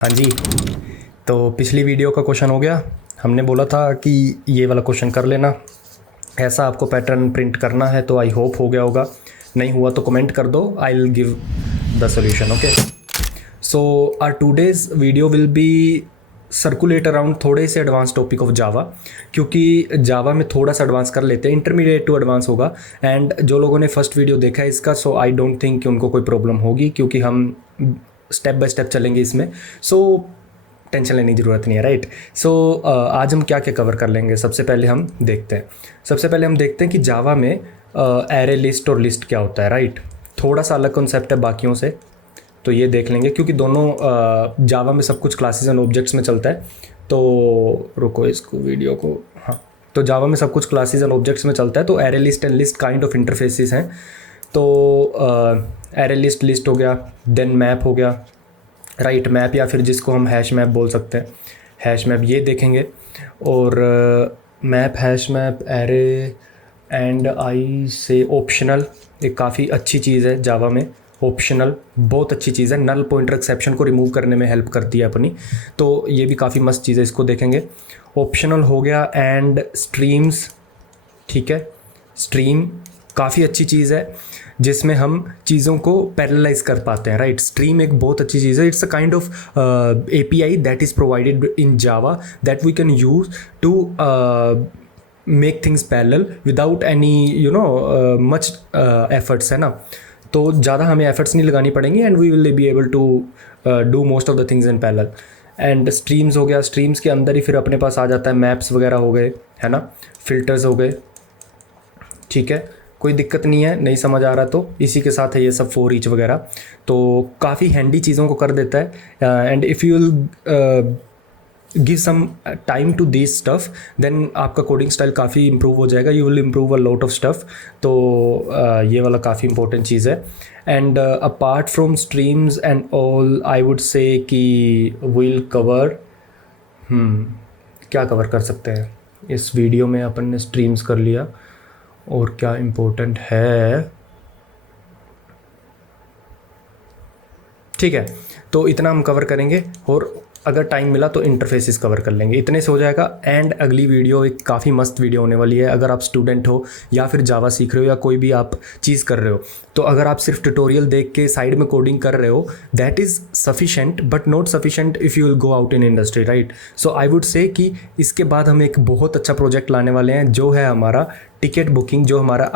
हाँ जी। तो पिछली वीडियो का क्वेश्चन हो गया। हमने बोला था कि ये वाला क्वेश्चन कर लेना, ऐसा आपको पैटर्न प्रिंट करना है। तो आई होप हो गया होगा, नहीं हुआ तो कमेंट कर दो, I will give the solution. Okay, so our today's video will be circulate around थोड़े से एडवांस टॉपिक ऑफ जावा, क्योंकि जावा में थोड़ा सा एडवांस कर लेते हैं, इंटरमीडिएट टू एडवांस होगा। एंड जो लोगों ने फर्स्ट वीडियो देखा है इसका, सो आई डोंट थिंक कि उनको कोई प्रॉब्लम होगी, क्योंकि हम स्टेप बाय स्टेप चलेंगे इसमें। सो टेंशन लेने की ज़रूरत नहीं है, राइट। सो आज हम क्या क्या कवर कर लेंगे, सबसे पहले हम देखते हैं कि जावा में एरे लिस्ट और लिस्ट क्या होता है, राइट। थोड़ा सा अलग कॉन्सेप्ट है बाकियों से, तो ये देख लेंगे, क्योंकि दोनों जावा में सब कुछ क्लासेस एंड ऑब्जेक्ट्स में चलता है। तो रुको इसको वीडियो को, हाँ। तो जावा में सब कुछ क्लासेस एंड ऑब्जेक्ट्स में चलता है, तो array list and list kind of interfaces हैं। तो एरे लिस्ट हो गया, देन मैप हो गया, राइट। मैप या फिर जिसको हम हैश मैप बोल सकते हैं, हैश मैप ये देखेंगे। और map, hash map, array and I से ऑप्शनल, एक काफ़ी अच्छी चीज़ है जावा में। ऑप्शनल बहुत अच्छी चीज़ है, नल पॉइंटर एक्सेप्शन को रिमूव करने में हेल्प करती है अपनी, तो ये भी काफ़ी मस्त चीज़ है, इसको देखेंगे। ऑप्शनल हो गया। एंड स्ट्रीम्स, ठीक है। स्ट्रीम काफ़ी अच्छी चीज़ है, जिसमें हम चीज़ों को पैरेललाइज कर पाते हैं, राइट। स्ट्रीम एक बहुत अच्छी चीज़ है, it's a kind of API that is provided in Java that we can use to make things parallel without any much efforts, है ना। तो ज़्यादा हमें एफर्ट्स नहीं लगानी पड़ेंगी, and we will be able to do most of the things in parallel. And streams हो गया, स्ट्रीम्स के अंदर ही फिर अपने पास आ जाता है मैप्स वगैरह हो गए, है ना, फिल्टर्स हो गए, ठीक है। कोई दिक्कत नहीं है, नहीं समझ आ रहा तो इसी के साथ है ये सब फॉर ईच वगैरह, तो काफ़ी हैंडी चीज़ों को कर देता है। And if you will give some time to this stuff, then आपका कोडिंग स्टाइल काफ़ी इंप्रूव हो जाएगा, you will improve a lot of stuff. तो ये वाला काफ़ी इंपॉर्टेंट चीज़ है। And apart from streams and all, I would say कि विल कवर, क्या कवर कर सकते हैं इस वीडियो में। अपन ने स्ट्रीम्स कर लिया, और क्या इम्पोर्टेंट है, ठीक है। तो इतना हम कवर करेंगे, और अगर टाइम मिला तो इंटरफेसेस कवर कर लेंगे, इतने से हो जाएगा। एंड अगली वीडियो एक काफ़ी मस्त वीडियो होने वाली है। अगर आप स्टूडेंट हो या फिर जावा सीख रहे हो या कोई भी आप चीज़ कर रहे हो, तो अगर आप सिर्फ ट्यूटोरियल देख के साइड में कोडिंग कर रहे हो, that is sufficient but not sufficient if you will go out in industry, right. So I would say कि इसके बाद हम एक बहुत अच्छा प्रोजेक्ट लाने वाले हैं, जो है हमारा टिकट बुकिंग, जो हमारा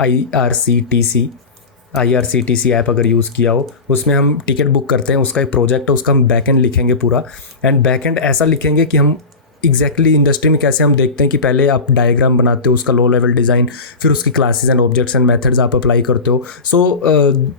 IRCTC ऐप अगर यूज़ किया हो, उसमें हम टिकट बुक करते हैं, उसका एक प्रोजेक्ट है, उसका हम बैकएंड लिखेंगे पूरा। एंड बैकएंड ऐसा लिखेंगे कि हम एग्जैक्टली इंडस्ट्री में कैसे हम देखते हैं कि पहले आप डायग्राम बनाते हो, उसका लो लेवल डिज़ाइन, फिर उसकी classes and objects and methods आप अप्लाई करते हो। So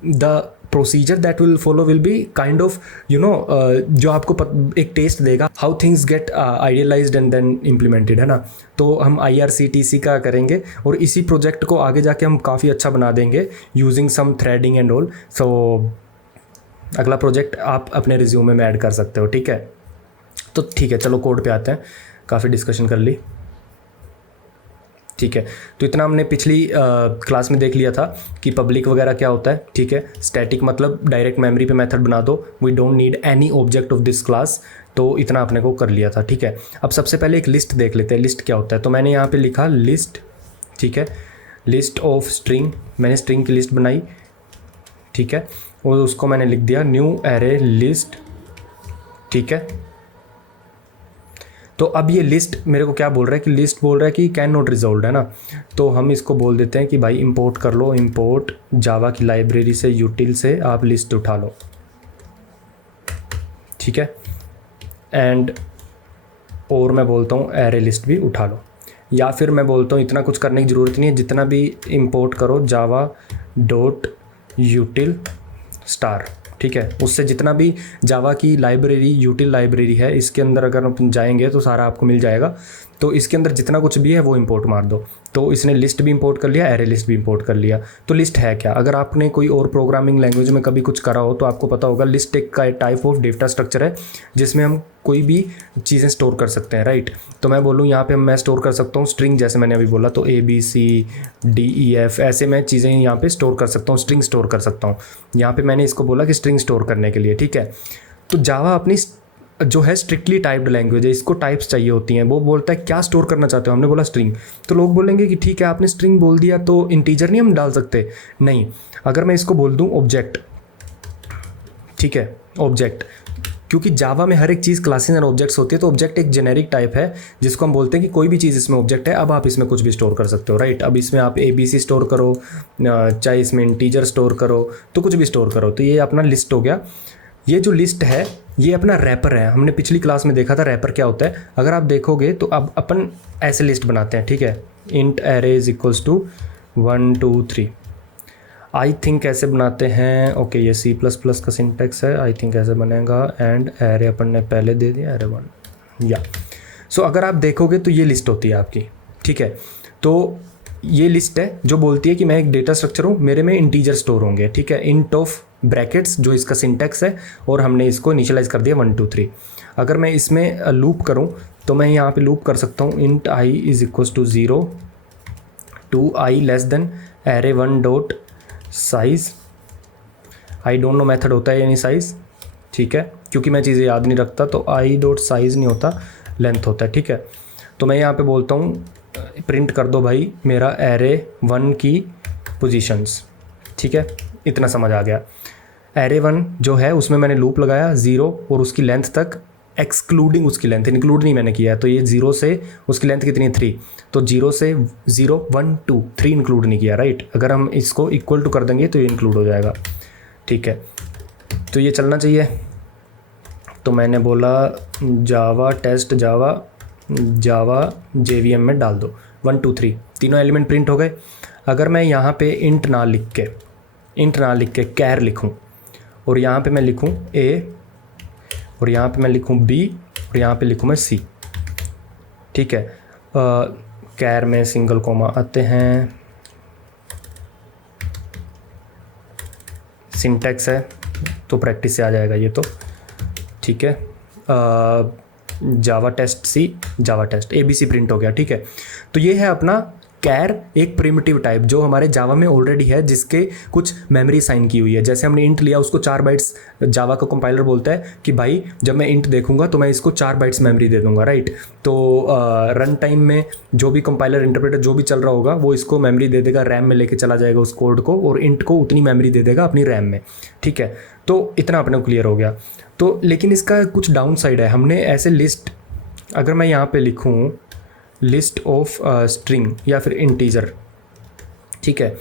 the procedure that will follow will be kind of जो आपको एक टेस्ट देगा how things get idealised and then implemented, है ना। तो हम IRCTC का करेंगे, और इसी प्रोजेक्ट को आगे जाके हम काफ़ी अच्छा बना देंगे using some threading and all. So अगला प्रोजेक्ट आप अपने रिज्यूमे में ऐड कर सकते हो, ठीक है। तो ठीक है, चलो कोड पे आते हैं, काफ़ी डिस्कशन कर ली, ठीक है। तो इतना हमने पिछली क्लास में देख लिया था कि पब्लिक वगैरह क्या होता है, ठीक है। स्टैटिक मतलब डायरेक्ट मेमोरी पे मेथड बना दो, we don't need any object of this class. तो इतना अपने को कर लिया था, ठीक है। अब सबसे पहले एक लिस्ट देख लेते हैं, लिस्ट क्या होता है। तो मैंने यहाँ पे लिखा लिस्ट, ठीक है, लिस्ट ऑफ स्ट्रिंग, मैंने स्ट्रिंग की लिस्ट बनाई, ठीक है, और उसको मैंने लिख दिया न्यू एरे लिस्ट, ठीक है। तो अब ये लिस्ट मेरे को क्या बोल रहा है कि लिस्ट बोल रहा है कि कैन नॉट रिजॉल्व, है ना। तो हम इसको बोल देते हैं कि भाई इंपोर्ट कर लो, इंपोर्ट जावा की लाइब्रेरी से, यूटिल से आप लिस्ट उठा लो, ठीक है। एंड और मैं बोलता हूँ एरे लिस्ट भी उठा लो, या फिर मैं बोलता हूँ इतना कुछ करने की ज़रूरत नहीं है, जितना भी इंपोर्ट करो java.util स्टार, ठीक है। उससे जितना भी जावा की लाइब्रेरी, यूटिल लाइब्रेरी है, इसके अंदर अगर अपन जाएंगे तो सारा आपको मिल जाएगा। तो इसके अंदर जितना कुछ भी है वो इंपोर्ट मार दो। तो इसने लिस्ट भी इंपोर्ट कर लिया, एरे लिस्ट भी इंपोर्ट कर लिया। तो लिस्ट है क्या, अगर आपने कोई और प्रोग्रामिंग लैंग्वेज में कभी कुछ करा हो तो आपको पता होगा, लिस्ट एक का टाइप ऑफ डेटा स्ट्रक्चर है, जिसमें हम कोई भी चीज़ें स्टोर कर सकते हैं, राइट। तो मैं बोलूँ यहाँ पे मैं स्टोर कर सकता हूँ स्ट्रिंग, जैसे मैंने अभी बोला, तो ABCDEF ऐसे मैं चीज़ें यहाँ पे स्टोर कर सकता हूँ, स्ट्रिंग स्टोर कर सकता हूँ। यहाँ पे मैंने इसको बोला कि स्ट्रिंग स्टोर करने के लिए, ठीक है। तो जावा अपनी जो है स्ट्रिक्टली टाइप्ड लैंग्वेज है, इसको टाइप्स चाहिए होती हैं। वो बोलता है क्या स्टोर करना चाहते हो, हमने बोला स्ट्रिंग, तो लोग बोलेंगे कि ठीक है आपने स्ट्रिंग बोल दिया तो इंटीजर नहीं हम डाल सकते। नहीं, अगर मैं इसको बोल दूँ ऑब्जेक्ट, ठीक है ऑब्जेक्ट, क्योंकि जावा में हर एक चीज़ क्लासेस एंड ऑब्जेक्ट्स होती है, तो ऑब्जेक्ट एक जेनेरिक टाइप है जिसको हम बोलते हैं कि कोई भी चीज़ इसमें ऑब्जेक्ट है। अब आप इसमें कुछ भी स्टोर कर सकते हो, राइट। अब इसमें आप ABC स्टोर करो, चाहे इसमें इंटीजर स्टोर करो, तो कुछ भी स्टोर करो। तो ये अपना लिस्ट हो गया। ये जो लिस्ट है ये अपना रैपर है। हमने पिछली क्लास में देखा था रैपर क्या होता है। अगर आप देखोगे तो अब अपन ऐसे लिस्ट बनाते हैं, ठीक है, int array is equals to 1 2 3। I think ऐसे बनाते हैं, ओके ये C++ का सिंटेक्स है, आई थिंक ऐसे बनेगा। एंड एरे अपन ने पहले दे दिया एरे 1 या। सो अगर आप देखोगे तो ये लिस्ट होती है आपकी, ठीक है। तो ये लिस्ट है जो बोलती है कि मैं एक डेटा स्ट्रक्चर हूँ, मेरे में इंटीजर स्टोर होंगे, ठीक है, इंट ऑफ ब्रैकेट्स जो इसका सिंटेक्स है, और हमने इसको इनिशियलाइज कर दिया 1 2 3। अगर मैं इसमें लूप करूँ तो मैं यहाँ पे लूप कर सकता हूँ int I is equals to 0 to I less than array 1 dot size. I don't know method होता है यानी साइज, ठीक है, क्योंकि मैं चीज़ें याद नहीं रखता, तो आई डॉट साइज नहीं होता, लेंथ होता है, ठीक है। तो मैं यहाँ पे बोलता हूँ प्रिंट कर दो भाई मेरा एरे 1 की पोजीशंस, ठीक है, इतना समझ आ गया। एरे 1 जो है उसमें मैंने लूप लगाया 0 और उसकी लेंथ तक, एक्सक्लूडिंग उसकी लेंथ, इंक्लूड नहीं मैंने किया है, तो ये 0 से उसकी लेंथ कितनी है 3, तो 0 से 0 1 2 3 इंक्लूड नहीं किया, राइट। अगर हम इसको इक्वल टू कर देंगे तो ये इंक्लूड हो जाएगा, ठीक है। तो ये चलना चाहिए। तो मैंने बोला जावा टेस्ट जावा JVM में डाल दो 1 2 3, तीनों एलिमेंट प्रिंट हो गए। अगर मैं यहाँ पे इंट ना लिख के कैर लिखूँ, और यहाँ पे मैं लिखूँ A, और यहाँ पे मैं लिखूँ B, और यहाँ पे लिखूँ मैं C, ठीक है। कैर में सिंगल कोमा आते हैं, सिंटैक्स है तो प्रैक्टिस से आ जाएगा ये तो, ठीक है। Java test C, Java test ABC print हो गया, ठीक है। तो ये है अपना कैर, एक प्रिमिटिव टाइप जो हमारे जावा में ऑलरेडी है, जिसके कुछ मेमोरी साइन की हुई है। जैसे हमने इंट लिया, उसको 4 बाइट्स, जावा का कंपाइलर बोलता है कि भाई जब मैं इंट देखूंगा तो मैं इसको 4 बाइट्स मेमोरी दे दूंगा, राइट। तो रन टाइम में जो भी कंपाइलर इंटरप्रेटर जो भी चल रहा होगा वो इसको मेमोरी दे देगा, रैम में लेके चला जाएगा उस कोड को, और इंट को उतनी मेमोरी दे देगा अपनी रैम में, ठीक है। तो इतना अपने को क्लियर हो गया। तो लेकिन इसका कुछ डाउन साइड है। हमने ऐसे लिस्ट, अगर मैं यहाँ पे लिखूँ लिस्ट ऑफ स्ट्रिंग या फिर इंटीजर, ठीक है,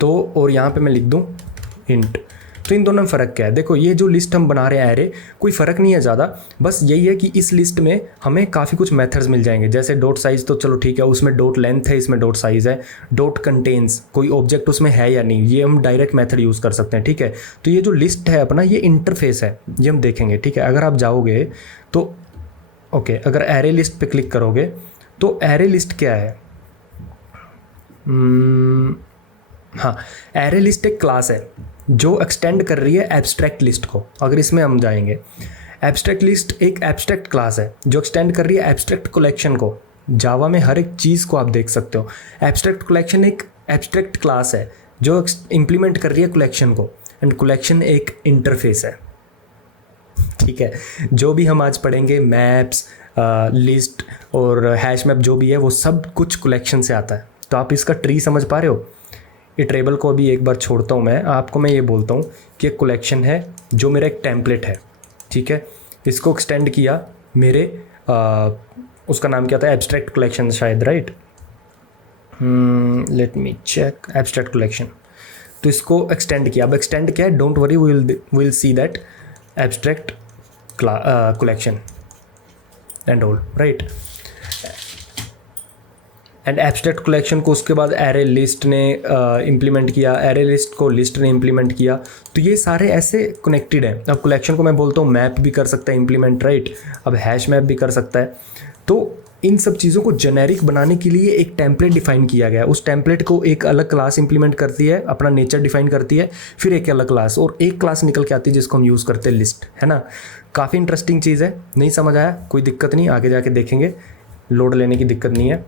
तो और यहाँ पे मैं लिख दूँ इंट, तो इन दोनों में फ़र्क क्या है? देखो ये जो लिस्ट हम बना रहे हैं एरे, कोई फ़र्क नहीं है ज़्यादा, बस यही है कि इस लिस्ट में हमें काफ़ी कुछ मेथड्स मिल जाएंगे। जैसे डॉट साइज़ तो चलो ठीक है, उसमें डॉट लेंथ है, इसमें डॉट साइज़ है। डॉट कंटेन्स, कोई ऑब्जेक्ट उसमें है या नहीं, ये हम डायरेक्ट मेथड यूज़ कर सकते हैं, ठीक है। तो ये जो लिस्ट है अपना, ये इंटरफेस है, ये हम देखेंगे, ठीक है। अगर आप जाओगे तो ओके, अगर एरे लिस्ट पे क्लिक करोगे तो एरे लिस्ट क्या है? हाँ, एरे लिस्ट एक क्लास है जो एक्सटेंड कर रही है एब्स्ट्रैक्ट लिस्ट को। अगर इसमें हम जाएंगे, एब्स्ट्रैक्ट लिस्ट एक एब्स्ट्रैक्ट क्लास है जो एक्सटेंड कर रही है एब्स्ट्रैक्ट कलेक्शन को। जावा में हर एक चीज़ को आप देख सकते हो। एब्स्ट्रैक्ट कलेक्शन एक एब्स्ट्रैक्ट क्लास है जो इंप्लीमेंट कर रही है कलेक्शन को, एंड कलेक्शन एक इंटरफेस है, ठीक है। जो भी हम आज पढ़ेंगे, मैप्स, लिस्ट और हैश मैप जो भी है, वो सब कुछ कलेक्शन से आता है। तो आप इसका ट्री समझ पा रहे हो? इटरेबल को भी एक बार छोड़ता हूँ मैं, आपको मैं ये बोलता हूँ कि एक कलेक्शन है जो मेरा एक टेम्पलेट है, ठीक है। इसको एक्सटेंड किया मेरे उसका नाम क्या था? एब्स्ट्रैक्ट कलेक्शन शायद, right. Let me check, abstract collection. तो इसको एक्सटेंड किया। अब एक्सटेंड किया है, don't worry, will see that abstract collection and all, right. And abstract collection को उसके बाद एरे लिस्ट ने इम्प्लीमेंट किया, एरे लिस्ट को लिस्ट ने इम्प्लीमेंट किया। तो ये सारे ऐसे कनेक्टेड हैं। अब कलेक्शन को मैं बोलता हूँ मैप भी कर सकता है इम्प्लीमेंट, राइट। अब हैश मैप भी कर सकता है। तो इन सब चीज़ों को जेनेरिक बनाने के लिए एक टेम्पलेट डिफाइन किया गया है। उस टेम्पलेट को एक अलग क्लास इंप्लीमेंट करती है, अपना नेचर डिफाइन करती है, फिर एक अलग क्लास, और एक क्लास निकल के आती है जिसको हम यूज़ करते हैं लिस्ट, है ना। काफ़ी इंटरेस्टिंग चीज़ है। नहीं समझ आया कोई दिक्कत नहीं, आगे जाके देखेंगे। लोड लेने की दिक्कत नहीं है,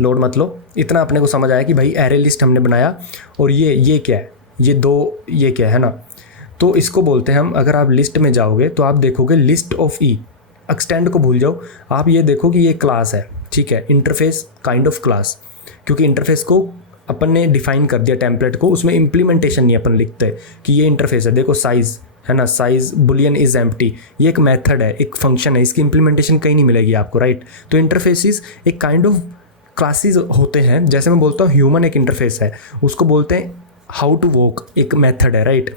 लोड मत लो। इतना अपने को समझ आया कि भाई एरे लिस्ट हमने बनाया, और ये क्या है, ये क्या है ना। तो इसको बोलते हैं हम, अगर आप लिस्ट में जाओगे तो आप देखोगे लिस्ट ऑफ ई, एक्सटेंड को भूल जाओ, आप ये देखो कि ये क्लास है, ठीक है, इंटरफेस काइंड ऑफ क्लास, क्योंकि इंटरफेस को अपन ने डिफाइन कर दिया टेम्पलेट को, उसमें इम्प्लीमेंटेशन नहीं अपन लिखते कि ये इंटरफेस है। देखो साइज़ है ना, साइज़ बुलियन इज एम्प्टी, ये एक मेथड है, एक फंक्शन है, इसकी इंप्लीमेंटेशन कहीं नहीं मिलेगी आपको, राइट। तो इंटरफेसिस एक काइंड ऑफ क्लासेस होते हैं, जैसे मैं बोलता हूँ ह्यूमन एक इंटरफेस है, उसको बोलते हैं हाउ टू वॉक, एक मेथड है, राइट।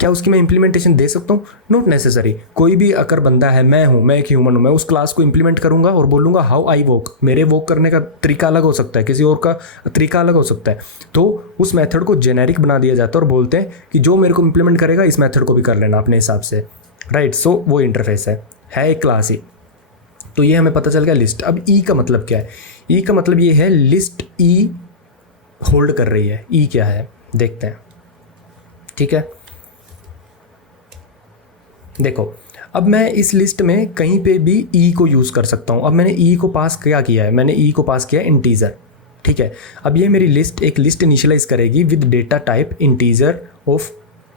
क्या उसकी मैं इंप्लीमेंटेशन दे सकता हूँ? Not necessary. कोई भी अगर बंदा है, मैं एक ह्यूमन हूँ, मैं उस क्लास को इंप्लीमेंट करूँगा और बोलूँगा हाउ आई वॉक, मेरे वॉक करने का तरीका अलग हो सकता है, किसी और का तरीका अलग हो सकता है, तो उस मेथड को जेनेरिक बना दिया जाता है और बोलते हैं कि जो मेरे को इंप्लीमेंट करेगा इस मेथड को भी कर लेना अपने हिसाब से, राइट। सो वो इंटरफेस है एक क्लास ही। तो ये हमें पता चल गया लिस्ट। अब ई का मतलब क्या है? ई का मतलब ये है लिस्ट ई होल्ड कर रही है। ई क्या है देखते हैं, ठीक है। देखो अब मैं इस लिस्ट में कहीं पे भी ई को यूज़ कर सकता हूँ। अब मैंने ई को पास क्या किया है, मैंने ई को पास किया है इंटीजर, ठीक है। अब ये मेरी लिस्ट एक लिस्ट इनिशियलाइज करेगी with data type integer of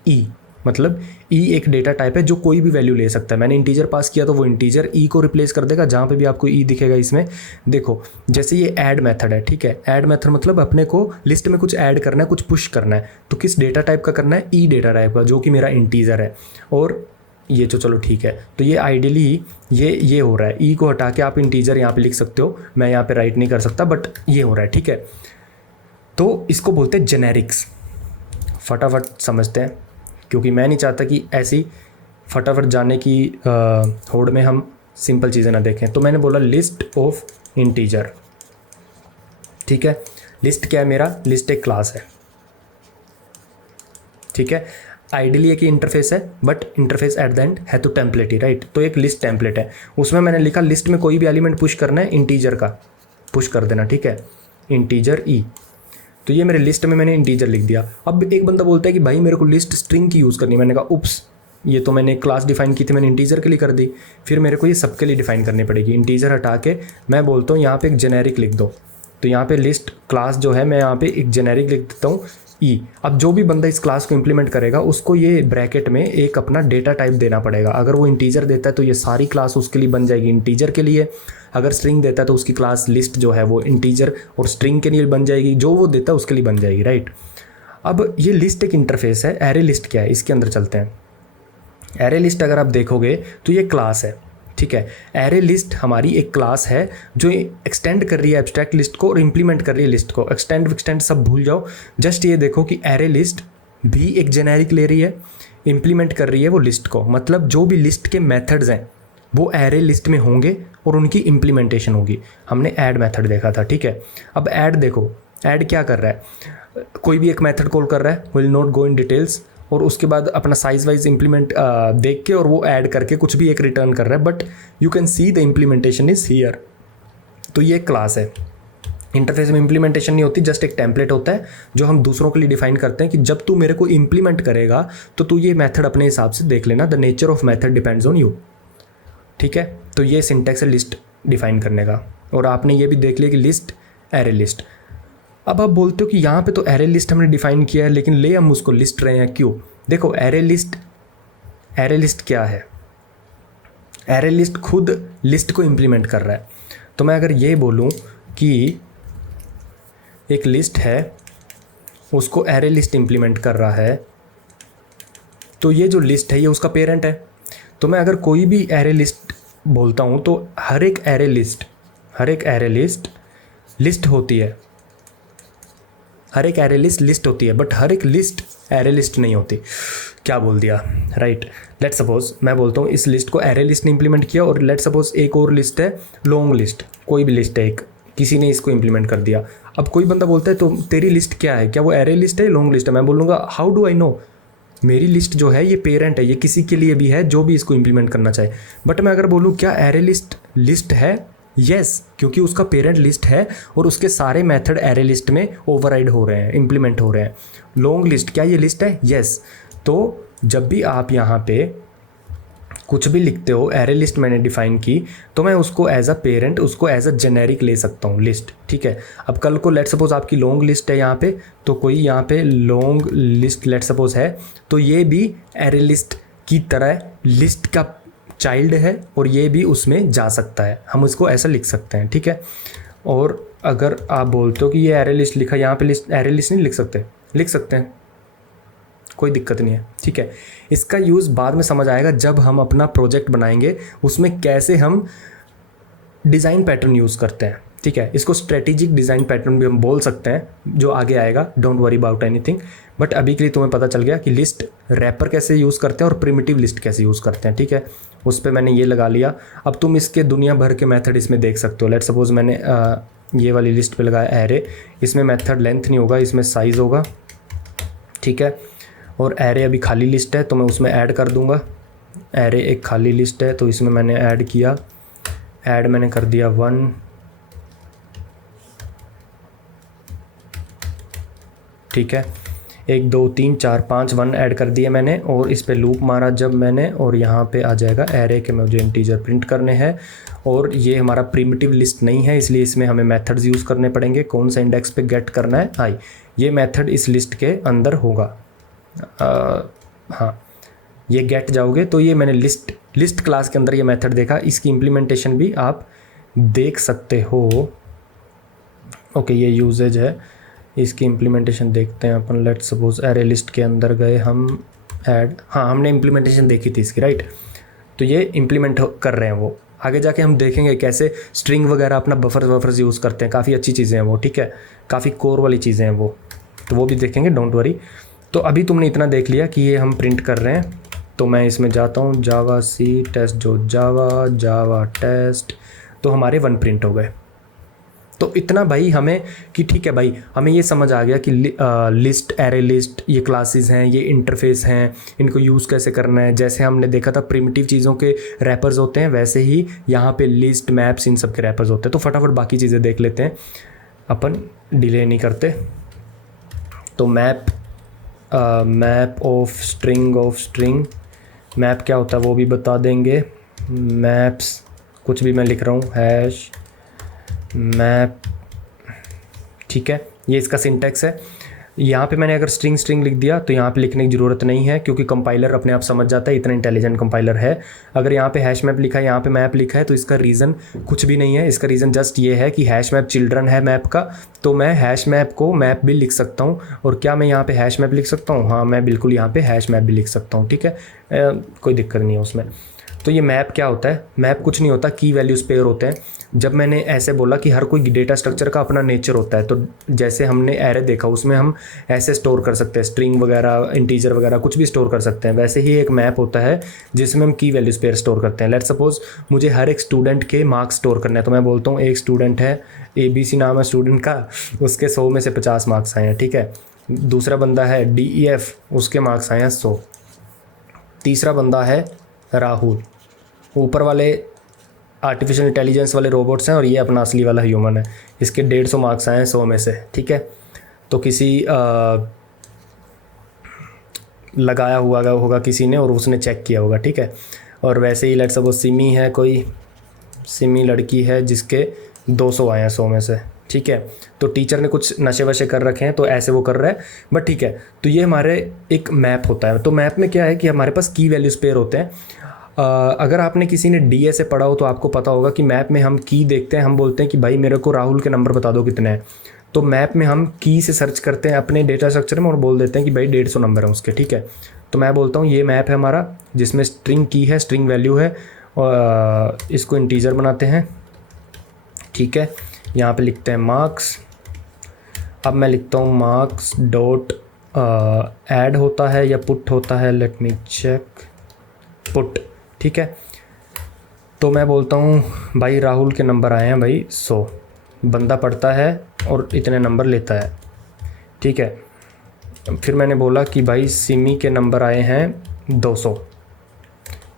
E, मतलब ई एक डेटा टाइप है जो कोई भी वैल्यू ले सकता है। मैंने इंटीजर पास किया तो वो इंटीजर ई को रिप्लेस कर देगा जहाँ पे भी आपको ई दिखेगा इसमें। देखो जैसे ये ऐड मेथड है, ठीक है, ऐड मेथड मतलब अपने को लिस्ट में कुछ ऐड करना है, कुछ पुश करना है, तो किस डेटा टाइप का करना है? ई डेटा टाइप का, जो कि मेरा इंटीजर है। और ये तो चलो ठीक है, तो ये आइडियली ये हो रहा है। ई को हटा के आप इंटीजर यहाँ पे लिख सकते हो, मैं यहाँ पे राइट नहीं कर सकता, बट ये हो रहा है, ठीक है। तो इसको बोलते हैं जेनेरिक्स। फटाफट समझते हैं, क्योंकि मैं नहीं चाहता कि ऐसी फटाफट जाने की होड़ में हम सिंपल चीज़ें ना देखें। तो मैंने बोला लिस्ट ऑफ इंटीजर, ठीक है। लिस्ट क्या है मेरा? लिस्ट एक क्लास है, ठीक है। आइडियली एक ही इंटरफेस है, but interface at the end है तो टेम्पलेट ही, राइट। तो एक लिस्ट टेम्पलेट है, उसमें मैंने लिखा लिस्ट में कोई भी एलिमेंट पुश करना है, इंटीजर का पुश कर देना, ठीक है, इंटीजर ई। तो ये मेरे लिस्ट में मैंने इंटीजर लिख दिया। अब एक बंदा बोलता है कि भाई मेरे को लिस्ट स्ट्रिंग की यूज़ करनी है। मैंने कहा उप्स, ये तो मैंने क्लास डिफाइन की थी, मैंने इंटीजर के लिए कर दी, फिर मेरे को ये सबके लिए डिफाइन करनी पड़ेगी। इंटीजर हटा के मैं बोलता हूँ यहाँ पे एक जेनेरिक लिख दो। तो यहाँ पे लिस्ट क्लास जो है, मैं यहाँ पे एक जेनेरिक लिख देता हूँ ई। अब जो भी बंदा इस क्लास को इंप्लीमेंट करेगा उसको ये ब्रैकेट में एक अपना डेटा टाइप देना पड़ेगा। अगर वो इंटीजर देता है तो ये सारी क्लास उसके लिए बन जाएगी इंटीजर के लिए। अगर स्ट्रिंग देता है तो उसकी क्लास लिस्ट जो है वो इंटीजर और स्ट्रिंग के लिए बन जाएगी, जो वो देता है उसके लिए बन जाएगी, राइट। अब ये लिस्ट एक इंटरफेस है। एरे लिस्ट क्या है, इसके अंदर चलते हैं। एरे लिस्ट अगर आप देखोगे तो ये क्लास है, ठीक है। एरे लिस्ट हमारी एक क्लास है जो एक्सटेंड कर रही है एब्स्ट्रैक्ट लिस्ट को और इंप्लीमेंट कर रही है लिस्ट को। एक्सटेंड सब भूल जाओ, जस्ट ये देखो कि एरे लिस्ट भी एक जेनेरिक ले रही है, इंप्लीमेंट कर रही है वो लिस्ट को। मतलब जो भी लिस्ट के मेथड्स हैं वो एरे लिस्ट में होंगे और उनकी इंप्लीमेंटेशन होगी। हमने ऐड मेथड देखा था, ठीक है। अब ऐड देखो, ऐड क्या कर रहा है? कोई भी एक मेथड कॉल कर रहा है, will not go in details, और उसके बाद अपना साइज वाइज इंप्लीमेंट देख के और वो ऐड करके कुछ भी एक रिटर्न कर रहा है, but you can see the implementation is here. तो ये क्लास है। इंटरफेस में इंप्लीमेंटेशन नहीं होती, जस्ट एक टेम्पलेट होता है जो हम दूसरों के लिए डिफाइन करते हैं कि जब तू मेरे को इंप्लीमेंट करेगा तो तू ये मेथड अपने हिसाब से देख लेना, the nature of method depends on you, ठीक है। तो ये सिंटैक्स है लिस्ट डिफाइन करने का। और आपने ये भी देख लिया कि लिस्ट, एरे लिस्ट। अब आप बोलते हो कि यहाँ पे तो एरे लिस्ट हमने डिफाइन किया है, लेकिन ले हम उसको लिस्ट रहे हैं, क्यों? देखो एरे लिस्ट क्या है? एरे लिस्ट खुद लिस्ट को इंप्लीमेंट कर रहा है। तो मैं अगर ये बोलूँ कि एक लिस्ट है, उसको एरे लिस्ट इंप्लीमेंट कर रहा है, तो ये जो लिस्ट है ये उसका पेरेंट है। तो मैं अगर कोई भी एरे लिस्ट बोलता हूँ तो हर एक एरे लिस्ट लिस्ट होती है, हर एक एरे लिस्ट होती है, बट हर एक लिस्ट एरे लिस्ट नहीं होती। क्या बोल दिया, राइट। लेट सपोज मैं बोलता हूँ इस लिस्ट को एरे लिस्ट ने इंप्लीमेंट किया, और लेट सपोज एक और लिस्ट है लॉन्ग लिस्ट, कोई भी लिस्ट है एक, किसी ने इसको इंप्लीमेंट कर दिया। अब कोई बंदा बोलता है तो तेरी लिस्ट क्या है, क्या वो एरे लिस्ट है लॉन्ग लिस्ट है? मैं बोलूँगा हाउ डू आई नो, मेरी लिस्ट जो है ये पेरेंट है, ये किसी के लिए भी है जो भी इसको इंप्लीमेंट करना चाहे। बट मैं अगर बोलूँ क्या एरे लिस्ट है, यस, क्योंकि उसका पेरेंट लिस्ट है और उसके सारे मेथड एरे लिस्ट में ओवरराइड हो रहे हैं, इंप्लीमेंट हो रहे हैं। लॉन्ग लिस्ट क्या ये लिस्ट है? यस। तो जब भी आप यहाँ पे कुछ भी लिखते हो, एरे लिस्ट मैंने डिफाइन की तो मैं उसको एज अ पेरेंट, उसको एज अ जेनेरिक ले सकता हूँ लिस्ट, ठीक है। अब कल को लेट सपोज आपकी लॉन्ग लिस्ट है यहाँ पे, तो कोई यहाँ पे लॉन्ग लिस्ट लेट सपोज है, तो ये भी एरे लिस्ट की तरह लिस्ट का चाइल्ड है और ये भी उसमें जा सकता है, हम उसको ऐसा लिख सकते हैं, ठीक है। और अगर आप बोलते हो कि ये एरे लिस्ट लिखा, यहाँ पे लिस्ट एरे लिस्ट नहीं लिख सकते, लिख सकते हैं, कोई दिक्कत नहीं है, ठीक है। इसका यूज़ बाद में समझ आएगा जब हम अपना प्रोजेक्ट बनाएंगे, उसमें कैसे हम डिज़ाइन पैटर्न यूज़ करते हैं, ठीक है। इसको स्ट्रेटेजिक डिज़ाइन पैटर्न भी हम बोल सकते हैं, जो आगे आएगा, don't worry about anything. But अभी के लिए तुम्हें पता चल गया कि लिस्ट रैपर कैसे यूज़ करते हैं और प्रिमिटिव लिस्ट कैसे यूज़ करते हैं, ठीक है। उस पर मैंने ये लगा लिया। अब तुम इसके दुनिया भर के मेथड इसमें देख सकते हो। लेट सपोज मैंने ये वाली लिस्ट पे लगाया एरे, इसमें मेथड लेंथ नहीं होगा, इसमें साइज़ होगा, ठीक है। और एरे अभी खाली लिस्ट है तो मैं उसमें ऐड कर दूंगा। एरे एक खाली लिस्ट है तो इसमें मैंने ऐड किया, ऐड मैंने कर दिया 1, ठीक है। 1 2 3 4 5 1 ऐड कर दिए मैंने, और इस पे लूप मारा जब मैंने, और यहाँ पे आ जाएगा एरे के मुझे इंटीजर प्रिंट करने हैं। और ये हमारा प्रिमिटिव लिस्ट नहीं है, इसलिए इसमें हमें मेथड्स यूज़ करने पड़ेंगे। कौन सा इंडेक्स पे गेट करना है, आई, ये मेथड इस लिस्ट के अंदर होगा। हाँ, ये गेट जाओगे तो ये मैंने लिस्ट क्लास के अंदर ये मेथड देखा, इसकी इम्प्लीमेंटेशन भी आप देख सकते हो। ओके, ये यूजेज है, इसकी इम्प्लीमेंटेशन देखते हैं अपन। लेट सपोज एरे लिस्ट के अंदर गए हम, ऐड, हाँ हमने इम्प्लीमेंटेशन देखी थी इसकी, राइट। तो ये इम्प्लीमेंट कर रहे हैं वो, आगे जाके हम देखेंगे कैसे स्ट्रिंग वगैरह अपना बफर्स यूज़ करते हैं, काफ़ी अच्छी चीज़ें हैं वो, ठीक है, काफ़ी कोर वाली चीज़ें हैं वो, तो वो भी देखेंगे, डोंट वरी। तो अभी तुमने इतना देख लिया कि ये हम प्रिंट कर रहे हैं, तो मैं इसमें जाता हूँ जावा सी टेस्ट जो जावा टेस्ट, तो हमारे 1 प्रिंट हो गए। तो इतना भाई हमें कि ठीक है भाई, हमें ये समझ आ गया कि लिस्ट, एरे लिस्ट, ये क्लासेस हैं, ये इंटरफेस हैं, इनको यूज़ कैसे करना है। जैसे हमने देखा था प्रिमिटिव चीज़ों के रैपर्स होते हैं, वैसे ही यहाँ पे लिस्ट, मैप्स, इन सब के रैपर्स होते हैं। तो फटाफट बाकी चीज़ें देख लेते हैं, अपन डिले नहीं करते। तो मैप ऑफ स्ट्रिंग, मैप क्या होता है वो भी बता देंगे। मैप्स कुछ भी मैं लिख रहा हूँ, हैश मैप, ठीक है, ये इसका सिंटैक्स है। यहाँ पे मैंने अगर स्ट्रिंग लिख दिया तो यहाँ पे लिखने की ज़रूरत नहीं है, क्योंकि कंपाइलर अपने आप समझ जाता है, इतना इंटेलिजेंट कंपाइलर है। अगर यहाँ पे हैश मैप लिखा है, यहाँ पे मैप लिखा है, तो इसका रीज़न कुछ भी नहीं है। इसका रीज़न जस्ट ये है कि हैश मैप चिल्ड्रन है मैप का, तो मैं हैश मैप को मैप भी लिख सकता हूँ। और क्या मैं यहाँ पे हैश मैप लिख सकता हूँ? हाँ, मैं बिल्कुल यहाँ पे हैश मैप भी लिख सकता हूँ, ठीक है, कोई दिक्कत नहीं है उसमें। तो ये मैप क्या होता है? मैप कुछ नहीं होता, की वैल्यूज़ पेयर होते हैं। जब मैंने ऐसे बोला कि हर कोई डेटा स्ट्रक्चर का अपना नेचर होता है, तो जैसे हमने एरे देखा उसमें हम ऐसे स्टोर कर सकते हैं, स्ट्रिंग वगैरह, इंटीजर वगैरह कुछ भी स्टोर कर सकते हैं। वैसे ही एक मैप होता है जिसमें हम की वैल्यूज़ पेयर स्टोर करते हैं। लेट सपोज मुझे हर एक स्टूडेंट के मार्क्स स्टोर करने हैं, तो मैं बोलता हूँ एक स्टूडेंट है, ABC नाम है स्टूडेंट का, उसके 100 में से 50 मार्क्स आए हैं, ठीक है। दूसरा बंदा है DEF, उसके मार्क्स आए हैं 100। तीसरा बंदा है राहुल, ऊपर वाले आर्टिफिशियल इंटेलिजेंस वाले रोबोट्स हैं और ये अपना असली वाला ह्यूमन है, इसके 150 मार्क्स आए हैं 100 में से, ठीक है। तो किसी लगाया हुआ होगा किसी ने और उसने चेक किया होगा, ठीक है। और वैसे ही लेट सपोज सिमी है, कोई सिमी लड़की है जिसके 200 आए हैं 100 में से, ठीक है। तो टीचर ने कुछ नशे वशे कर रखे हैं तो ऐसे वो कर रहा है, बट ठीक है। तो ये हमारे एक मैप होता है। तो मैप में क्या है कि हमारे पास की वैल्यूज़ पेयर होते हैं। अगर आपने किसी ने DA से पढ़ा हो तो आपको पता होगा कि मैप में हम की देखते हैं, हम बोलते हैं कि भाई मेरे को राहुल के नंबर बता दो कितने हैं। तो मैप में हम की से सर्च करते हैं अपने डेटा स्ट्रक्चर में और बोल देते हैं कि भाई 150 नंबर है उसके, ठीक है। तो मैं बोलता हूँ ये मैप है हमारा, जिसमें स्ट्रिंग की है, स्ट्रिंग वैल्यू है, और इसको इंटीजर बनाते हैं, ठीक है। यहाँ पे लिखते हैं मार्क्स। अब मैं लिखता हूँ मार्क्स डॉट ऐड होता है या पुट होता है, लेट मी चेक, पुट, ठीक है। तो मैं बोलता हूँ भाई राहुल के नंबर आए हैं भाई 100, बंदा पढ़ता है और इतने नंबर लेता है, ठीक है। फिर मैंने बोला कि भाई सिमी के नंबर आए हैं 200,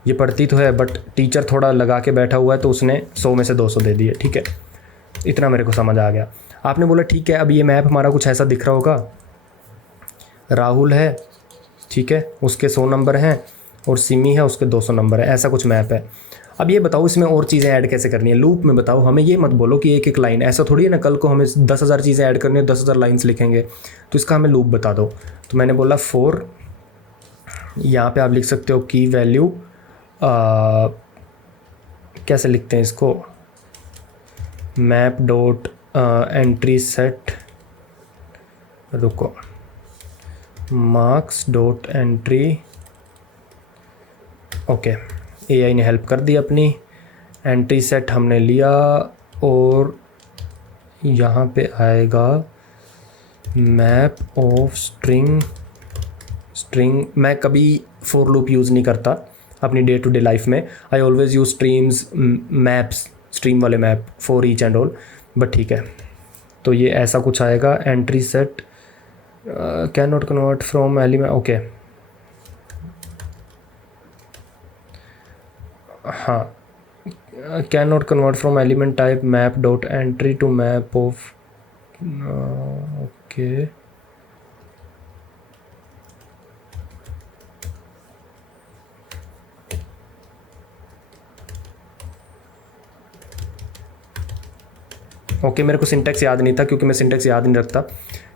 ये पढ़ती तो है बट टीचर थोड़ा लगा के बैठा हुआ है तो उसने 100 में से 200 दे दिए, ठीक है। इतना मेरे को समझ आ गया। आपने बोला ठीक है, अब ये मैप हमारा कुछ ऐसा दिख रहा होगा, राहुल है, ठीक है, उसके 100 नंबर हैं, और सिमी है उसके 200 नंबर है, ऐसा कुछ मैप है। अब ये बताओ इसमें और चीज़ें ऐड कैसे करनी है, लूप में बताओ। हमें ये मत बोलो कि एक एक लाइन, ऐसा थोड़ी है ना कल को हमें 10,000 चीज़ें ऐड करनी है, 10,000 लाइन्स लिखेंगे, तो इसका हमें लूप बता दो। तो मैंने बोला फॉर, यहाँ पे आप लिख सकते हो की वैल्यू, कैसे लिखते हैं इसको, मैप डॉट एंट्री सेट, रुको, marks dot entry, okay, AI ने हेल्प कर दी अपनी। एंट्री सेट हमने लिया और यहाँ पे आएगा मैप ऑफ स्ट्रिंग। मैं कभी फॉर लूप यूज़ नहीं करता अपनी डे टू डे लाइफ में, I always use streams, maps, stream वाले map for each and all, but ठीक है। तो ये ऐसा कुछ आएगा, entry set cannot convert from element, okay, हाँ, cannot convert from element type map dot entry to map of, okay, okay, मेरे को सिंटेक्स याद नहीं था क्योंकि मैं सिंटेक्स याद नहीं रखता,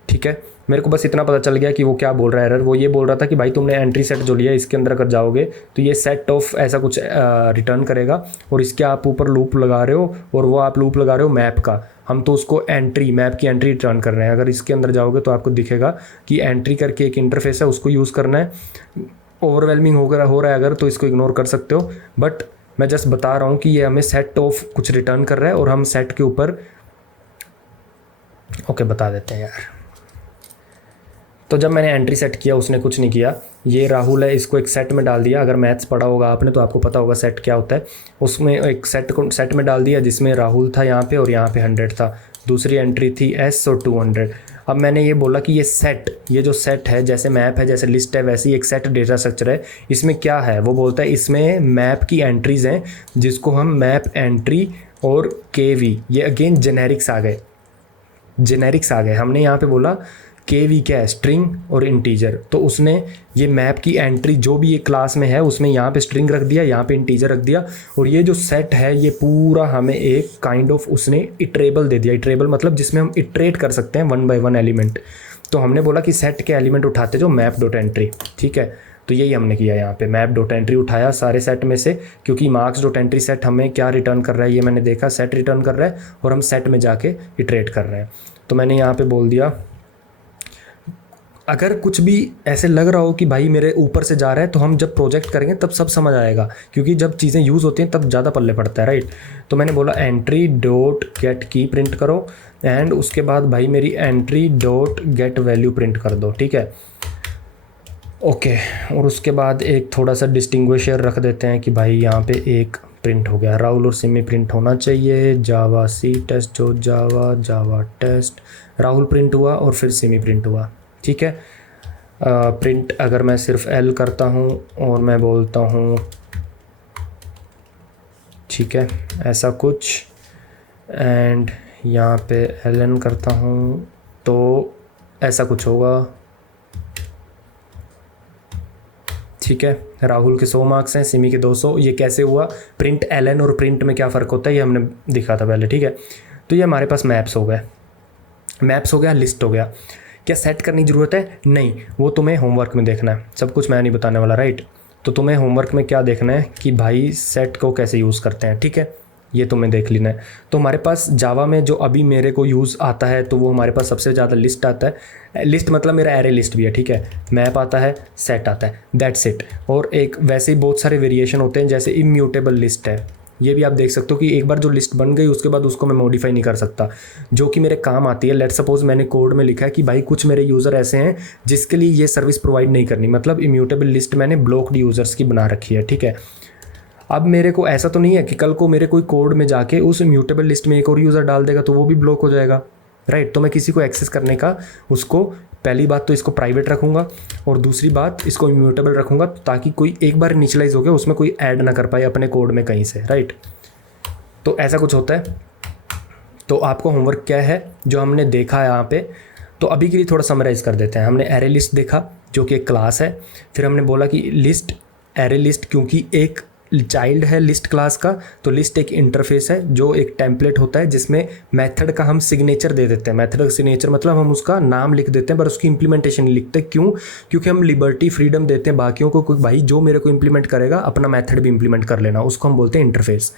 ठीक है। मेरे को बस इतना पता चल गया कि वो क्या बोल रहा है एरर। वो ये बोल रहा था कि भाई तुमने एंट्री सेट जो लिया इसके अंदर अगर जाओगे तो ये सेट ऑफ ऐसा कुछ रिटर्न करेगा, और इसके आप ऊपर लूप लगा रहे हो, और वो आप लूप लगा रहे हो मैप का, हम तो उसको एंट्री, मैप की एंट्री रिटर्न कर रहे हैं। अगर इसके अंदर जाओगे तो आपको दिखेगा कि एंट्री करके एक इंटरफेस है, उसको यूज़ करना है। ओवरवेलमिंग हो रहा है अगर, तो इसको इग्नोर कर सकते हो, बट मैं जस्ट बता रहा हूँ कि ये हमें सेट ऑफ कुछ रिटर्न कर रहा है और हम सेट के ऊपर, ओके, बता देते हैं यार। तो जब मैंने एंट्री सेट किया उसने कुछ नहीं किया, ये राहुल है, इसको एक सेट में डाल दिया। अगर मैथ्स पढ़ा होगा आपने तो आपको पता होगा सेट क्या होता है। उसमें एक सेट में डाल दिया जिसमें राहुल था यहाँ पे और यहाँ पे 100 था। दूसरी एंट्री थी एस और 200। अब मैंने ये बोला कि ये सेट, ये जो सेट है, जैसे मैप है, जैसे लिस्ट है, वैसे ही एक सेट डेटा स्ट्रक्चर है। इसमें क्या है, वो बोलता है इसमें मैप की एंट्रीज़ हैं जिसको हम मैप एंट्री और KV, ये अगेन जेनेरिक्स आ गए। हमने यहाँ पे बोला KV क्या है, स्ट्रिंग और इंटीजर। तो उसने ये मैप की एंट्री जो भी ये क्लास में है उसमें यहाँ पे स्ट्रिंग रख दिया, यहाँ पे इंटीजर रख दिया, और ये जो सेट है ये पूरा हमें एक काइंड ऑफ उसने इटरेबल दे दिया। इटरेबल मतलब जिसमें हम इटरेट कर सकते हैं 1 by 1 एलिमेंट। तो हमने बोला कि सेट के एलिमेंट उठाते जो मैप डॉट एंट्री, ठीक है। तो यही हमने किया, यहाँ पे मैप डॉट एंट्री उठाया सारे सेट में से, क्योंकि मार्क्स डॉट एंट्री सेट हमें क्या रिटर्न कर रहा है, ये मैंने देखा सेट रिटर्न कर रहा है, और हम सेट में जाके इटरेट कर रहे हैं। तो मैंने यहाँ पे बोल दिया, अगर कुछ भी ऐसे लग रहा हो कि भाई मेरे ऊपर से जा रहा है, तो हम जब प्रोजेक्ट करेंगे तब सब समझ आएगा, क्योंकि जब चीज़ें यूज़ होती हैं तब ज़्यादा पल्ले पड़ता है, राइट। तो मैंने बोला एंट्री डॉट गेट की प्रिंट करो, एंड उसके बाद भाई मेरी entry dot get value print कर दो, ठीक है, ओके। और उसके बाद एक थोड़ा सा डिस्टिंग्विशर रख देते हैं कि भाई यहाँ पे एक प्रिंट हो गया, राहुल और सिमी प्रिंट होना चाहिए, जावा सी टेस्ट जो जावा टेस्ट, राहुल प्रिंट हुआ और फिर सिमी प्रिंट हुआ, ठीक है। प्रिंट अगर मैं सिर्फ L करता हूँ और मैं बोलता हूँ, ठीक है, ऐसा कुछ, एंड यहाँ पे LN करता हूँ तो ऐसा कुछ होगा, ठीक है। राहुल के 100 मार्क्स हैं, सिमी के 200। ये कैसे हुआ, प्रिंट LN और प्रिंट में क्या फ़र्क होता है ये हमने दिखा था पहले, ठीक है। तो ये हमारे पास मैप्स हो गया, लिस्ट हो गया। क्या सेट करने की ज़रूरत है? नहीं, वो तुम्हें होमवर्क में देखना है, सब कुछ मैं नहीं बताने वाला, राइट। तो तुम्हें होमवर्क में क्या देखना है कि भाई सेट को कैसे यूज़ करते हैं, ठीक है, ये तुम्हें देख लेना है। तो हमारे पास जावा में जो अभी मेरे को यूज़ आता है, तो वो हमारे पास सबसे ज़्यादा लिस्ट आता है। लिस्ट मतलब मेरा एरे लिस्ट भी है, ठीक है, मैप आता है, सेट आता है, दैट्स इट। और एक वैसे ही बहुत सारे वेरिएशन होते हैं, जैसे इम्यूटेबल लिस्ट है, ये भी आप देख सकते हो कि एक बार जो लिस्ट बन गई उसके बाद उसको मैं मॉडिफाई नहीं कर सकता, जो कि मेरे काम आती है। लेट्स सपोज मैंने कोड में लिखा है कि भाई कुछ मेरे यूज़र ऐसे हैं जिसके लिए ये सर्विस प्रोवाइड नहीं करनी, मतलब इम्यूटेबल लिस्ट मैंने ब्लॉक्ड यूज़र्स की बना रखी है, ठीक है। अब मेरे को ऐसा तो नहीं है कि कल को मेरे कोई कोड में जाके उस इम्यूटेबल लिस्ट में एक और यूज़र डाल देगा तो वो भी ब्लॉक हो जाएगा, राइट। तो मैं किसी को एक्सेस करने का, उसको पहली बात तो इसको प्राइवेट रखूँगा, और दूसरी बात इसको इम्यूटेबल रखूँगा, ताकि कोई एक बार इनिशियलाइज हो गया उसमें कोई ऐड ना कर पाए अपने कोड में कहीं से, राइट। तो ऐसा कुछ होता है। तो आपको होमवर्क क्या है जो हमने देखा है यहाँ पे, तो अभी के लिए थोड़ा समराइज़ कर देते हैं। हमने एरे लिस्ट देखा जो कि एक क्लास है, फिर हमने बोला कि लिस्ट एरे लिस्ट क्योंकि एक चाइल्ड है लिस्ट क्लास का, तो लिस्ट एक इंटरफेस है जो एक टेम्पलेट होता है जिसमें मेथड का हम सिग्नेचर दे देते हैं। मेथड का सिग्नेचर मतलब हम उसका नाम लिख देते हैं पर उसकी इंप्लीमेंटेशन नहीं लिखते। क्यों? क्योंकि हम लिबर्टी फ्रीडम देते हैं बाकियों को, भाई जो मेरे को इंप्लीमेंट करेगा अपना मेथड भी इंप्लीमेंट कर लेना, उसको हम बोलते हैं इंटरफेस।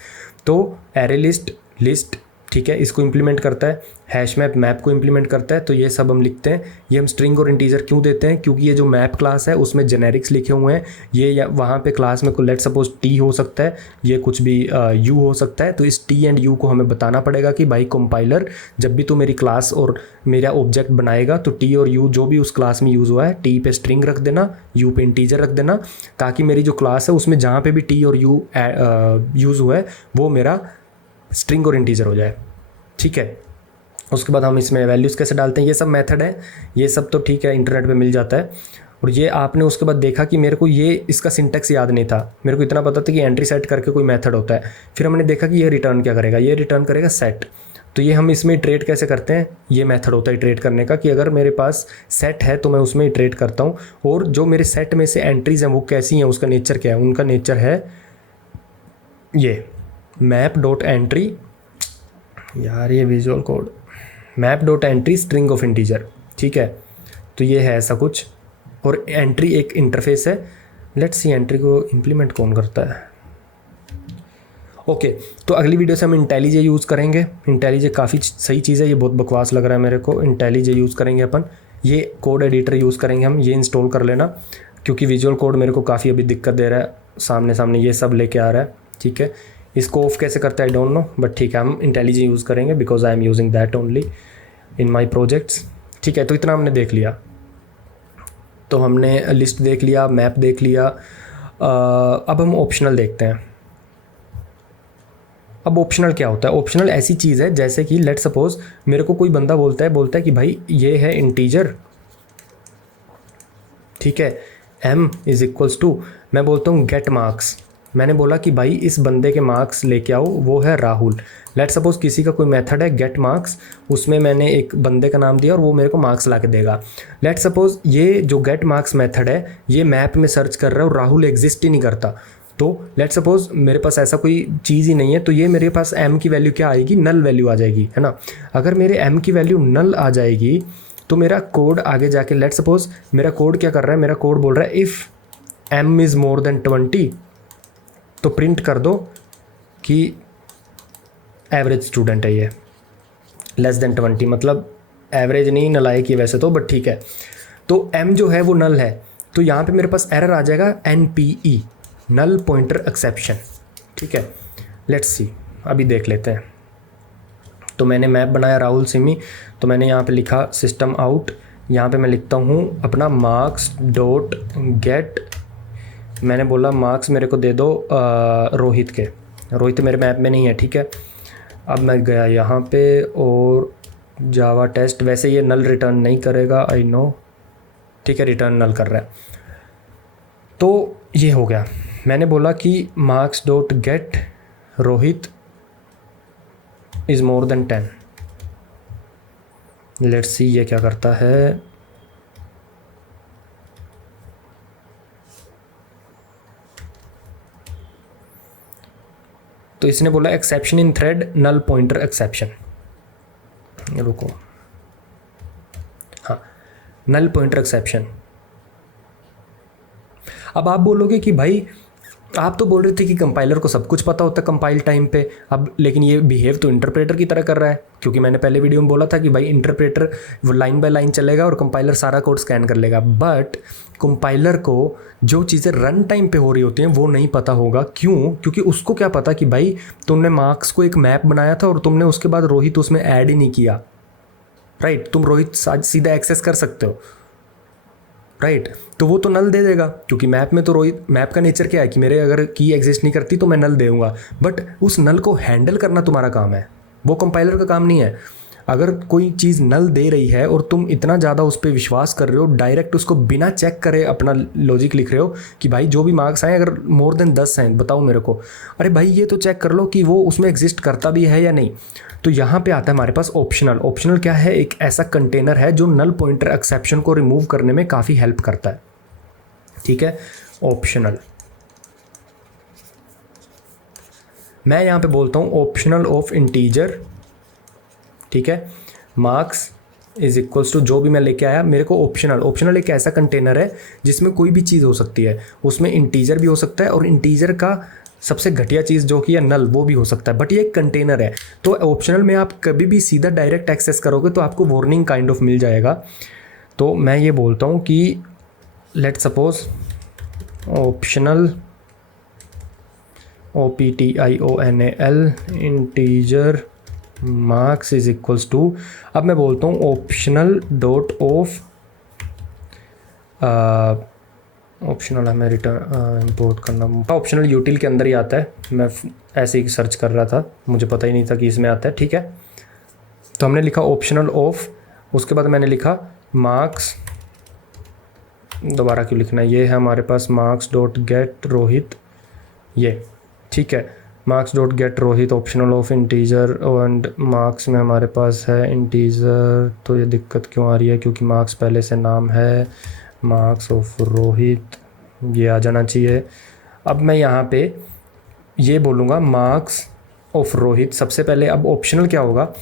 तो एरे लिस्ट, लिस्ट, ठीक है, इसको इंप्लीमेंट करता है, हैश मैप मैप को इंप्लीमेंट करता है। तो ये सब हम लिखते हैं। ये हम स्ट्रिंग और इंटीजर क्यों देते हैं? क्योंकि ये जो मैप क्लास है उसमें जेनेरिक्स लिखे हुए हैं। ये वहाँ पे क्लास में लेट सपोज टी हो सकता है, ये कुछ भी यू हो सकता है। तो इस टी एंड यू को हमें बताना पड़ेगा कि भाई कंपाइलर जब भी तू मेरी क्लास और मेरा ऑब्जेक्ट बनाएगा तो टी और यू जो भी उस क्लास में यूज़ हुआ है, टी पे स्ट्रिंग रख देना, यू पे इंटीजर रख देना, ताकि मेरी जो क्लास है उसमें जहाँ पे भी टी और यू यूज़ हुआ है वो मेरा स्ट्रिंग और इंटीजर हो जाए। ठीक है, उसके बाद हम इसमें वैल्यूज़ कैसे डालते हैं, ये सब मेथड है। ये सब तो ठीक है, इंटरनेट पे मिल जाता है। और ये आपने उसके बाद देखा कि मेरे को ये इसका सिंटैक्स याद नहीं था, मेरे को इतना पता था कि एंट्री सेट करके कोई मेथड होता है। फिर हमने देखा कि ये रिटर्न क्या करेगा, ये रिटर्न करेगा सेट। तो ये हम इसमें इटरेट कैसे करते हैं, ये मेथड होता है इटरेट करने का, कि अगर मेरे पास सेट है तो मैं उसमें इटरेट करता हूँ। और जो मेरे सेट में से एंट्रीज़ हैं वो कैसी हैं, उसका नेचर क्या है, उनका नेचर है ये मैप डॉट एंट्री, यार ये visual code, map dot entry string of integer. ठीक है, तो ये है ऐसा कुछ। और एंट्री एक इंटरफेस है। लेट्स सी एंट्री को इम्प्लीमेंट कौन करता है। ओके, तो अगली वीडियो से हम इंटेलिजे यूज़ करेंगे। इंटेलिजे काफ़ी सही चीज़ है, ये बहुत बकवास लग रहा है मेरे को। इंटेलिजे यूज़ करेंगे अपन, ये कोड एडिटर यूज़ करेंगे हम, ये इंस्टॉल कर लेना, क्योंकि विजुअल कोड मेरे को काफ़ी अभी दिक्कत दे रहा है, सामने सामने ये सब लेके आ रहा है। ठीक है, इसको ऑफ कैसे करते हैं आई डोंट नो, बट ठीक है हम इंटेलिजे यूज़ करेंगे because I am using that only in my projects. ठीक है, तो इतना हमने देख लिया। तो हमने लिस्ट देख लिया, मैप देख लिया। अब हम ऑप्शनल देखते हैं। अब ऑप्शनल क्या होता है? ऑप्शनल ऐसी चीज़ है जैसे कि लेट सपोज मेरे को कोई बंदा बोलता है कि भाई ये है इंटीजर, ठीक है, m इज़ इक्वल्स टू, मैं बोलता हूँ गेट मार्क्स। मैंने बोला कि भाई इस बंदे के मार्क्स लेके आओ, वो है राहुल। लेट सपोज किसी का कोई मेथड है गेट मार्क्स, उसमें मैंने एक बंदे का नाम दिया और वो मेरे को मार्क्स ला के देगा। लेट सपोज ये जो गेट मार्क्स मेथड है ये मैप में सर्च कर रहा है और राहुल एग्जिस्ट ही नहीं करता। तो लेट सपोज मेरे पास ऐसा कोई चीज़ ही नहीं है, तो ये मेरे पास m की वैल्यू क्या आएगी, नल वैल्यू आ जाएगी, है ना। अगर मेरे m की वैल्यू नल आ जाएगी तो मेरा कोड आगे जाके, लेट सपोज मेरा कोड क्या कर रहा है, मेरा कोड बोल रहा है if m is more then 20 तो प्रिंट कर दो कि एवरेज स्टूडेंट है ये, लेस देन 20 मतलब एवरेज नहीं, नलायक ही वैसे तो, बट ठीक है। तो m जो है वो नल है, तो यहाँ पे मेरे पास एरर आ जाएगा NPE, नल पॉइंटर एक्सेप्शन। ठीक है, लेट्स सी, अभी देख लेते हैं। तो मैंने मैप बनाया राहुल सिमी, तो मैंने यहाँ पे लिखा सिस्टम आउट, यहाँ पे मैं लिखता हूँ अपना मार्क्स डॉट गेट, मैंने बोला मार्क्स मेरे को दे दो रोहित के, रोहित मेरे मैप में नहीं है। ठीक है, अब मैं गया यहाँ पे और जावा टेस्ट, वैसे ये नल रिटर्न नहीं करेगा, आई नो, ठीक है रिटर्न नल कर रहा है। तो ये हो गया, मैंने बोला कि marks dot get Rohit is more than 10। Let's see ये क्या करता है। तो इसने बोला exception in thread null pointer exception, रुको, हाँ नल पॉइंटर एक्सेप्शन। अब आप बोलोगे कि भाई आप तो बोल रहे थे कि कंपाइलर को सब कुछ पता होता है कंपाइल टाइम पे, अब लेकिन ये बिहेव तो इंटरप्रेटर की तरह कर रहा है, क्योंकि मैंने पहले वीडियो में बोला था कि भाई इंटरप्रेटर वो लाइन बाय लाइन चलेगा और कंपाइलर सारा कोड स्कैन कर लेगा। बट कंपाइलर को जो चीज़ें रन टाइम पे हो रही होती हैं वो नहीं पता होगा। क्यों? क्योंकि उसको क्या पता कि भाई तुमने मार्क्स को एक मैप बनाया था और तुमने उसके बाद रोहित उसमें ऐड ही नहीं किया, राइट। तुम रोहित सीधा एक्सेस कर सकते हो, राइट। तो वो तो नल दे देगा, क्योंकि मैप में तो रोहित, मैप का नेचर क्या है कि मेरे अगर की एग्जिस्ट नहीं करती तो मैं नल दूंगा, बट उस नल को हैंडल करना तुम्हारा काम है, वो कंपाइलर का काम नहीं है। अगर कोई चीज़ नल दे रही है और तुम इतना ज़्यादा उस पर विश्वास कर रहे हो, डायरेक्ट उसको बिना चेक करे अपना लॉजिक लिख रहे हो कि भाई जो भी मार्क्स आए अगर मोर देन 10 हैं बताओ मेरे को, अरे भाई ये तो चेक कर लो कि वो उसमें एग्जिस्ट करता भी है या नहीं। तो यहाँ पे आता है हमारे पास ऑप्शनल। ऑप्शनल क्या है? एक ऐसा कंटेनर है जो नल पॉइंटर एक्सेप्शन को रिमूव करने में काफ़ी हेल्प करता है। ठीक है, ऑप्शनल। मैं यहाँ पे बोलता हूँ ऑप्शनल ऑफ इंटीजर, ठीक है, मार्क्स इज इक्वल्स टू जो भी मैं लेके आया मेरे को ऑप्शनल एक ऐसा कंटेनर है जिसमें कोई भी चीज़ हो सकती है, उसमें इंटीजर भी हो सकता है और इंटीजर का सबसे घटिया चीज़ जो कि है नल, वो भी हो सकता है, बट ये एक कंटेनर है। तो ऑप्शनल में आप कभी भी सीधा डायरेक्ट एक्सेस करोगे तो आपको वार्निंग काइंड ऑफ मिल जाएगा। तो मैं ये बोलता हूँ कि let suppose optional OPTIONAL integer marks is equals to, अब मैं बोलता हूँ ऑप्शनल डॉट ऑफ, ऑप्शनल हमें रिटर्न इंपोर्ट करना, ऑप्शनल यूटिल के अंदर ही आता है, मैं ऐसे ही सर्च कर रहा था, मुझे पता ही नहीं था कि इसमें आता है, ठीक है। तो हमने लिखा ऑप्शनल ऑफ, उसके बाद मैंने लिखा मार्क्स, दोबारा क्यों लिखना है, ये है हमारे pass marks dot get Rohit, ये ठीक है, marks dot get Rohit optional of integer, and marks में हमारे पास है इंटीजर। तो ये दिक्कत क्यों आ रही है, क्योंकि मार्क्स पहले से नाम है, मार्क्स ऑफ रोहित, ये आ जाना चाहिए। अब मैं यहाँ पे ये बोलूँगा मार्क्स ऑफ रोहित सबसे पहले। अब ऑप्शनल क्या होगा,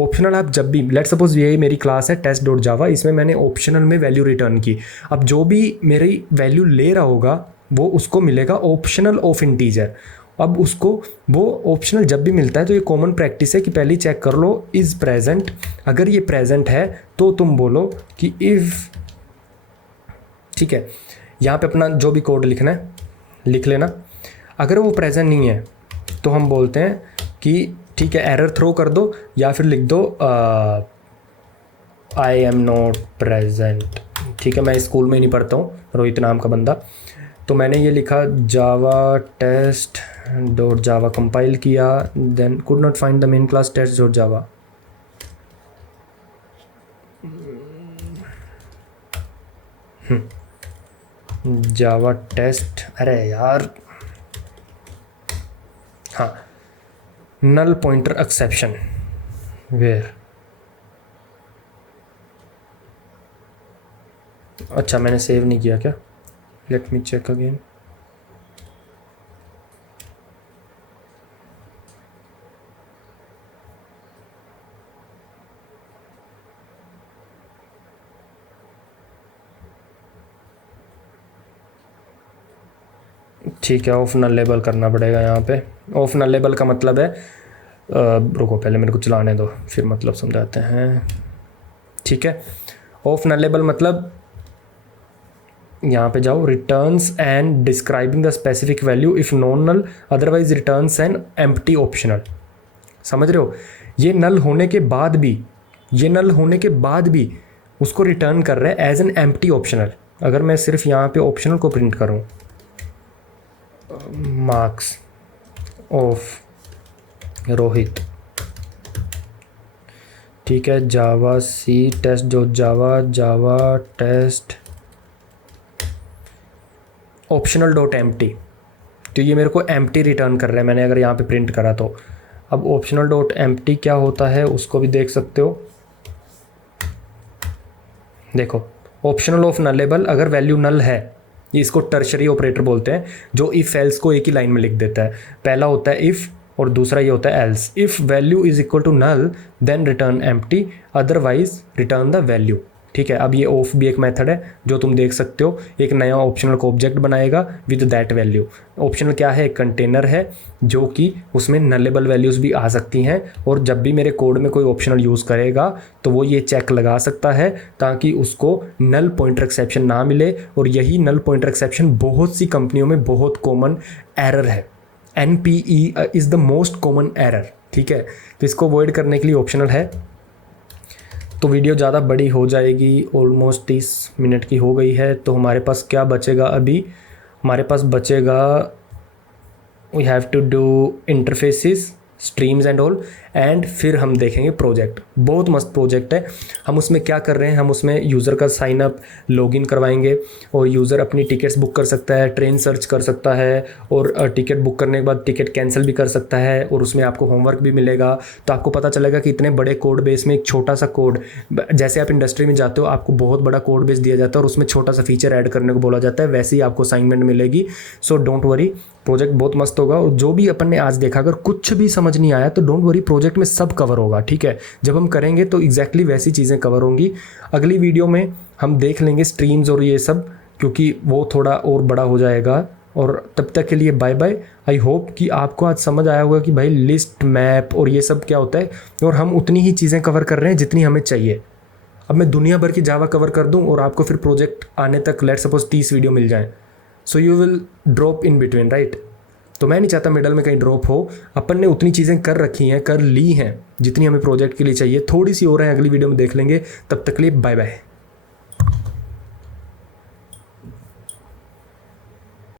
ऑप्शनल आप जब भी, लेट सपोज ये मेरी क्लास है टेस्ट डॉट जावा, इसमें मैंने ऑप्शनल में वैल्यू रिटर्न की, अब जो भी मेरी वैल्यू ले रहा होगा वो उसको मिलेगा ऑप्शनल ऑफ इंटीजर। अब उसको वो ऑप्शनल जब भी मिलता है तो ये कॉमन प्रैक्टिस है कि पहले चेक कर लो इज़ प्रेजेंट, अगर ये प्रेजेंट है तो तुम बोलो कि इफ़, ठीक है, यहाँ पे अपना जो भी कोड लिखना है लिख लेना। अगर वो प्रेजेंट नहीं है तो हम बोलते हैं कि ठीक है एरर थ्रो कर दो, या फिर लिख दो आई एम नॉट प्रेजेंट, ठीक है। मैं स्कूल में ही नहीं पढ़ता हूँ, रोहित नाम का बंदा, तो मैंने ये लिखा Java test dot Java, compile किया, then could not find the main class test dot Java, Java test, अरे यार हाँ, नल पॉइंटर एक्सेप्शन वेयर, अच्छा मैंने सेव नहीं किया क्या, लेट मी चेक अगेन। ठीक है, ऑफ नल लेबल करना पड़ेगा यहाँ पे। ऑफ नल लेबल का मतलब है, रुको पहले मेरे को चलाने दो फिर मतलब समझाते हैं, ठीक है। ऑफ नल लेबल मतलब यहाँ पे जाओ, returns and describing the specific value if non null, otherwise returns and empty optional. समझ रहे हो, ये नल होने के बाद भी, ये नल होने के बाद भी उसको रिटर्न कर रहा है एज एन एम्प्टी ऑप्शनल। अगर मैं सिर्फ यहाँ पे ऑप्शनल को प्रिंट करूँ, मार्क्स ऑफ रोहित, ठीक है, जावा सी टेस्ट जो Java, Java test optional dot empty, तो ये मेरे को एम्प्टी रिटर्न कर रहा है, मैंने अगर यहाँ पे प्रिंट करा तो। अब ऑप्शनल डॉट एम्प्टी क्या होता है उसको भी देख सकते हो, देखो ऑप्शनल ऑफ नलेबल, अगर वैल्यू नल है, ये इसको टर्शरी ऑपरेटर बोलते हैं, जो इफ़ एल्स को एक ही लाइन में लिख देता है। पहला होता है इफ़ और दूसरा ये होता है else. If value is equal to null then return empty, otherwise return the value, ठीक है। अब ये ऑफ भी एक मेथड है जो तुम देख सकते हो, एक नया ऑप्शनल को ऑब्जेक्ट बनाएगा विद दैट वैल्यू। ऑप्शनल क्या है, एक कंटेनर है जो कि उसमें नलेबल वैल्यूज़ भी आ सकती हैं, और जब भी मेरे कोड में कोई ऑप्शनल यूज़ करेगा तो वो ये चेक लगा सकता है ताकि उसको नल पॉइंटर एक्सेप्शन ना मिले। और यही नल पॉइंटर एक्सेप्शन बहुत सी कंपनियों में बहुत कॉमन एरर है, NPE is the most common error, ठीक है। तो इसको अवॉइड करने के लिए ऑप्शनल है। तो वीडियो ज़्यादा बड़ी हो जाएगी, ऑलमोस्ट 30 मिनट की हो गई है। तो हमारे पास क्या बचेगा, अभी हमारे पास बचेगा we have to do interfaces, streams and all, and फिर हम देखेंगे प्रोजेक्ट। बहुत मस्त प्रोजेक्ट है। हम उसमें क्या कर रहे हैं, हम उसमें यूज़र का साइन अप लॉगिन करवाएंगे और यूज़र अपनी टिकट्स बुक कर सकता है, ट्रेन सर्च कर सकता है और टिकट बुक करने के बाद टिकट कैंसिल भी कर सकता है और उसमें आपको होमवर्क भी मिलेगा। तो आपको पता चलेगा कि इतने बड़े कोड बेस में एक छोटा सा कोड, जैसे आप इंडस्ट्री में जाते हो आपको बहुत बड़ा कोड बेस दिया जाता है और उसमें छोटा सा फीचर ऐड करने को बोला जाता है, वैसे ही आपको असाइनमेंट मिलेगी। सो डोंट वरी, प्रोजेक्ट बहुत मस्त होगा। और जो भी अपन ने आज देखा, अगर कुछ भी समझ नहीं आया तो डोंट वरी, प्रोजेक्ट में सब कवर होगा, ठीक है। जब हम करेंगे तो एग्जैक्टली वैसी चीज़ें कवर होंगी। अगली वीडियो में हम देख लेंगे स्ट्रीम्स और ये सब, क्योंकि वो थोड़ा और बड़ा हो जाएगा। और तब तक के लिए बाय बाय। आई होप कि आपको आज समझ आया होगा कि भाई लिस्ट, मैप और ये सब क्या होता है, और हम उतनी ही चीज़ें कवर कर रहे हैं जितनी हमें चाहिए। अब मैं दुनिया भर की जावा कवर कर दूं और आपको फिर प्रोजेक्ट आने तक लेट्स सपोज 30 वीडियो मिल जाएं, so you will drop in between, right. तो मैं नहीं चाहता मिडल में कहीं ड्रॉप हो। अपन ने उतनी चीज़ें कर रखी हैं, कर ली हैं जितनी हमें प्रोजेक्ट के लिए चाहिए। थोड़ी सी और है, अगली वीडियो में देख लेंगे। तब तक के लिए बाय बाय।